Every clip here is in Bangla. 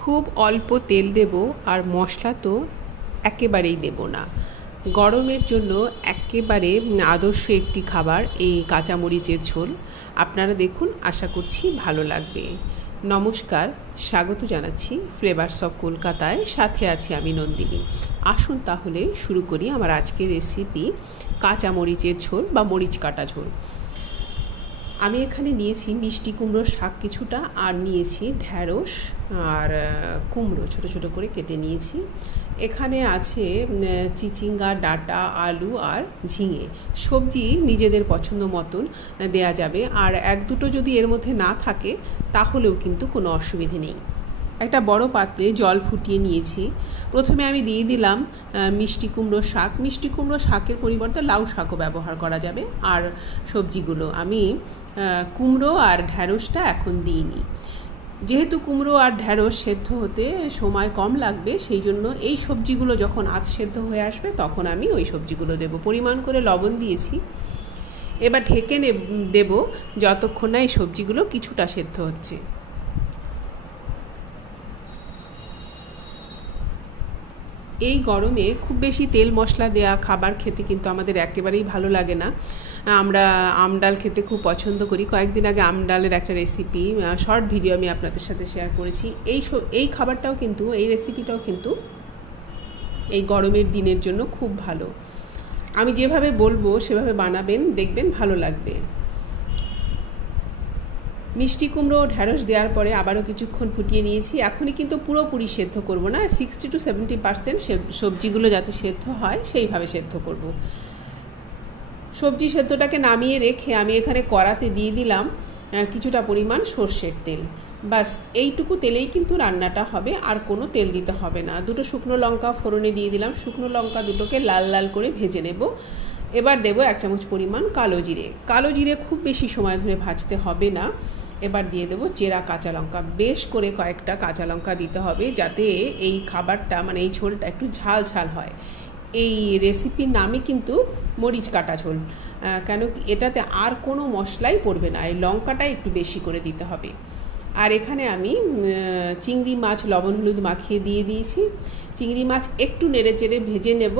খুব অল্প তেল দেব আর মশলা তো একেবারেই দেব না। গরমের জন্য একেবারে আদর্শ একটি খাবার এই কাঁচামরিচের ঝোল। আপনারা দেখুন, আশা করছি ভালো লাগবে। নমস্কার, স্বাগত জানাচ্ছি ফ্লেভারস অফ কলকাতায়, সাথে আছি আমি নন্দিনী। আসুন তাহলে শুরু করি আমার আজকের রেসিপি কাঁচামরিচের ঝোল বা মরিচ কাটা ঝোল। আমি এখানে নিয়েছি মিষ্টি কুমড়োর শাক কিছুটা, আর নিয়েছি ঢ্যাঁড়স আর কুমড়ো ছোট ছোট করে কেটে নিয়েছি। এখানে আছে চিচিঙ্গা, ডাঁটা, আলু আর ঝিঙে। সবজি নিজেদের পছন্দ মতন দেয়া যাবে, আর এক দুটো যদি এর মধ্যে না থাকে তাহলেও কিন্তু কোনো অসুবিধে নেই। একটা বড় পাত্রে জল ফুটিয়ে নিয়েছি। প্রথমে আমি দিয়ে দিলাম মিষ্টি কুমড়ো শাক। মিষ্টি কুমড়ো শাকের পরিবর্তে লাউ শাকও ব্যবহার করা যাবে। আর সবজিগুলো আমি কুমড়ো আর ঢ্যাঁড়সটা এখন দিইনি, যেহেতু কুমড়ো আর ঢ্যাঁড়স সেদ্ধ হতে সময় কম লাগবে, সেই জন্য এই সবজিগুলো যখন আধ সেদ্ধ হয়ে আসবে তখন আমি ওই সবজিগুলো দেব। পরিমাণ করে লবণ দিয়েছি। এবার ঢেকে দেব যতক্ষণ না এই সবজিগুলো কিছুটা সেদ্ধ হচ্ছে। এই গরমে খুব বেশি তেল মশলা দেয়া খাবার খেতে কিন্তু আমাদের একেবারেই ভালো লাগে না। আমরা আমডাল খেতে খুব পছন্দ করি। কয়েকদিন আগে আমডালের একটা রেসিপি শর্ট ভিডিও আমি আপনাদের সাথে শেয়ার করেছি। এই খাবারটাও কিন্তু, এই রেসিপিটাও কিন্তু এই গরমের দিনের জন্য খুব ভালো। আমি যেভাবে বলবো সেভাবে বানাবেন, দেখবেন ভালো লাগবে। মিষ্টি কুমড়ো ঢ্যাঁড়স দেওয়ার পরে আবারও কিছুক্ষণ ফুটিয়ে নিয়েছি। এখনই কিন্তু পুরোপুরি সেদ্ধ করব না, 60 to 70% সবজিগুলো যাতে সেদ্ধ হয় সেইভাবে সেদ্ধ করব। সবজি সেদ্ধটাকে নামিয়ে রেখে আমি এখানে কড়াতে দিয়ে দিলাম কিছুটা পরিমাণ সর্ষের তেল। বাস এইটুকু তেলেই কিন্তু রান্নাটা হবে, আর কোনো তেল দিতে হবে না। দুটো শুকনো লঙ্কা ফোড়নে দিয়ে দিলাম। শুকনো লঙ্কা দুটোকে লাল লাল করে ভেজে নেব। এবার দেবো 1 চামচ পরিমাণ কালো জিরে। কালো জিরে খুব বেশি সময় ধরে ভাজতে হবে না। এবার দিয়ে দেবো চেরা কাঁচা লঙ্কা। বেশ করে কয়েকটা কাঁচা লঙ্কা দিতে হবে, যাতে এই খাবারটা মানে এই ঝোলটা একটু ঝাল ঝাল হয়। এই রেসিপির নামই কিন্তু মরিচ কাটা ঝোল, কেন এটাতে আর কোনো মশলাই পড়বে না, এই লঙ্কাটাই একটু বেশি করে দিতে হবে। আর এখানে আমি চিংড়ি মাছ লবণ হলুদ মাখিয়ে দিয়ে দিয়েছি। চিংড়ি মাছ একটু নেড়ে চেড়ে ভেজে নেব,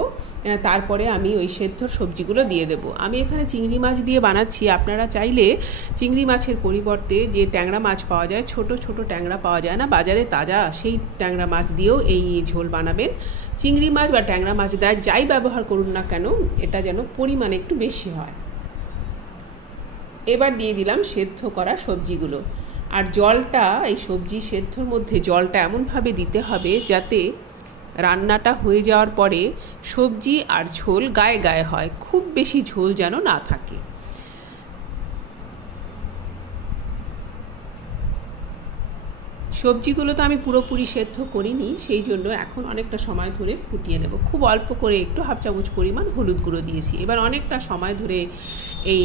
তারপরে আমি ওই সেদ্ধ সবজিগুলো দিয়ে দেব। আমি এখানে চিংড়ি মাছ দিয়ে বানাচ্ছি। আপনারা চাইলে চিংড়ি মাছের পরিবর্তে যে ট্যাংরা মাছ পাওয়া যায়, ছোট ছোট ট্যাংরা পাওয়া যায় না বাজারে তাজা, সেই ট্যাংরা মাছ দিয়েও এই ঝোল বানাবেন। চিংড়ি মাছ বা ট্যাংরা মাছ যাই ব্যবহার করুন না কেন, এটা যেন পরিমাণ একটু বেশি হয়। এবার দিয়ে দিলাম সেদ্ধ করা সবজিগুলো। আর জলটা, এই সবজি সেদ্ধর মধ্যে জলটা এমনভাবে দিতে হবে যাতে রান্নাটা হয়ে যাওয়ার পরে সবজি আর ঝোল গায়ে গায়ে হয়, খুব বেশি ঝোল যেন না থাকে। সবজিগুলো তো আমি পুরোপুরি সেদ্ধ করিনি, সেই জন্য এখন অনেকটা সময় ধরে ফুটিয়ে নেব। খুব অল্প করে একটু 1/2 চামচ পরিমাণ হলুদ গুঁড়ো দিয়েছি। এবার অনেকটা সময় ধরে এই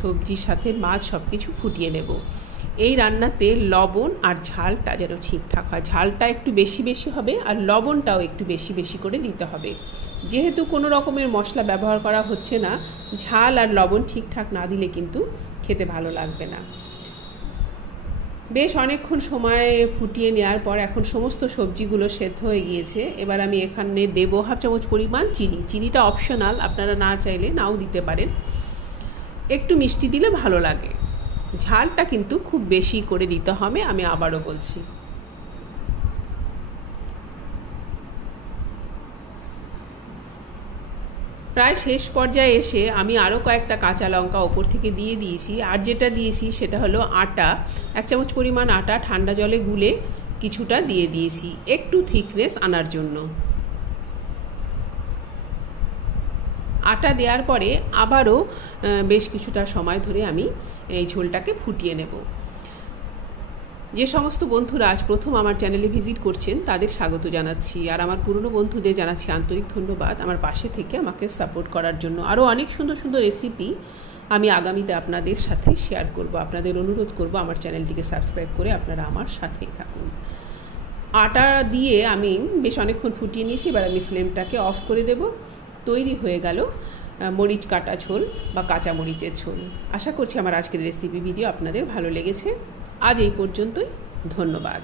সবজির সাথে মাছ সব কিছু ফুটিয়ে নেব। এই রান্নাতে লবণ আর ঝালটা যেন ঠিকঠাক হয়। ঝালটা একটু বেশি বেশি হবে, আর লবণটাও একটু বেশি বেশি করে দিতে হবে। যেহেতু কোনো রকমের মশলা ব্যবহার করা হচ্ছে না, ঝাল আর লবণ ঠিকঠাক না দিলে কিন্তু খেতে ভালো লাগবে না। বেশ অনেকক্ষণ সময় ফুটিয়ে নেওয়ার পর এখন সমস্ত সবজিগুলো সেদ্ধ হয়ে গিয়েছে। এবার আমি এখানে দেবো 1/2 চামচ পরিমাণ চিনি। চিনিটা অপশনাল, আপনারা না চাইলে নাও দিতে পারেন। একটু মিষ্টি দিলে ভালো লাগে। ঝালটা কিন্তু খুব বেশি করে দিতে হবে, আমি আবারও বলছি। প্রায় শেষ পর্যায়ে এসে আমি আরও কয়েকটা কাঁচা লঙ্কা ওপর থেকে দিয়ে দিয়েছি। আর যেটা দিয়েছি সেটা হলো আটা। 1 চামচ পরিমাণ আটা ঠান্ডা জলে গুলে কিছুটা দিয়ে দিয়েছি, একটু থিকনেস আনার জন্য। আটা দেওয়ার পরে আবারও বেশ কিছুটা সময় ধরে আমি এই ঝোলটাকে ফুটিয়ে নেব। যে সমস্ত বন্ধুরা আজ প্রথম আমার চ্যানেলে ভিজিট করছেন তাদের স্বাগত জানাচ্ছি, আর আমার পুরনো বন্ধুদের জানাচ্ছি আন্তরিক ধন্যবাদ আমার পাশে থেকে আমাকে সাপোর্ট করার জন্য। আরও অনেক সুন্দর সুন্দর রেসিপি আমি আগামীতে আপনাদের সাথে শেয়ার করব। আপনাদের অনুরোধ করব আমার চ্যানেলটিকে সাবস্ক্রাইব করে আপনারা আমার সাথেই থাকুন। আটা দিয়ে আমি বেশ অনেকক্ষণ ফুটিয়ে নিয়েছি। এবার আমি ফ্লেমটাকে অফ করে দেব। তৈরি হয়ে গেল মরিচ কাটা ঝোল বা কাঁচা মরিচের ঝোল। আশা করছি আমার আজকের রেসিপি ভিডিও আপনাদের ভালো লেগেছে। আজ এই পর্যন্তই, ধন্যবাদ।